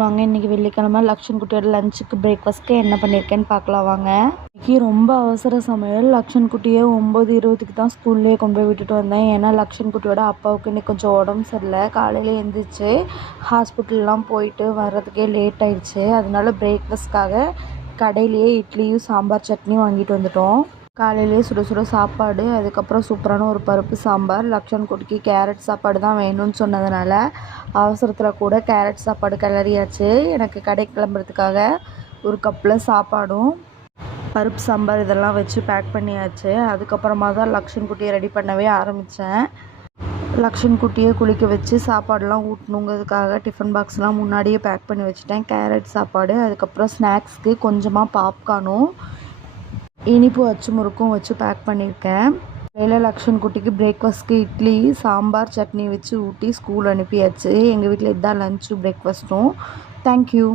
வாங்க. இன்றைக்கி வெள்ளிக்கிழமை லக்ஷன் குட்டியோட லஞ்சுக்கு பிரேக்ஃபாஸ்ட்க்கு என்ன பண்ணியிருக்கேன்னு பார்க்கலாம் வாங்க. இன்றைக்கி ரொம்ப அவசர சமையல். லக்ஷன் குட்டியை 9:20க்கு தான் ஸ்கூல்லேயே கொண்டு போய் விட்டுட்டு வந்தேன். ஏன்னா லக்ஷன் குட்டியோட அப்பாவுக்கு இன்றைக்கி கொஞ்சம் உடம்பு சரியில்லை. காலையில் எழுந்திரிச்சு ஹாஸ்பிட்டல்லாம் போயிட்டு வர்றதுக்கே லேட் ஆயிடுச்சு. அதனால பிரேக்ஃபாஸ்ட்காக கடையிலேயே இட்லியும் சாம்பார் சட்னியும் வாங்கிட்டு வந்துட்டோம். காலையிலேயே சுட சுட சாப்பாடு, அதுக்கப்புறம் சூப்பரான ஒரு பருப்பு சாம்பார். லக்ஷன் குட்டிக்கு கேரட் சாப்பாடு தான் வேணும்னு சொன்னதுனால அவசரத்தில் கூட கேரட் சாப்பாடு கிளறியாச்சு. எனக்கு கடை கிளம்புறதுக்காக ஒரு கப்பில் சாப்பாடும் பருப்பு சாம்பார் இதெல்லாம் வச்சு பேக் பண்ணியாச்சு. அதுக்கப்புறமா தான் லக்ஷன் குட்டியை ரெடி பண்ணவே ஆரம்பித்தேன். லக்ஷன் குட்டியை குளிக்க வச்சு சாப்பாடெலாம் ஊட்டணுங்கிறதுக்காக டிஃபன் பாக்ஸ்லாம் முன்னாடியே பேக் பண்ணி வச்சுட்டேன். கேரட் சாப்பாடு, அதுக்கப்புறம் ஸ்நாக்ஸ்க்கு கொஞ்சமாக பாப்கார்னும் இனிப்பு அச்சு முறுக்கும் வச்சு பேக் பண்ணியிருக்கேன். காலையில் லக்ஷன் குட்டிக்கு பிரேக்ஃபாஸ்ட்க்கு இட்லி சாம்பார் சட்னி வச்சு ஊட்டி ஸ்கூல் அனுப்பியாச்சு. எங்கள் வீட்டில் இதுதான் லஞ்சு பிரேக்ஃபாஸ்ட்டும். தேங்க்யூ.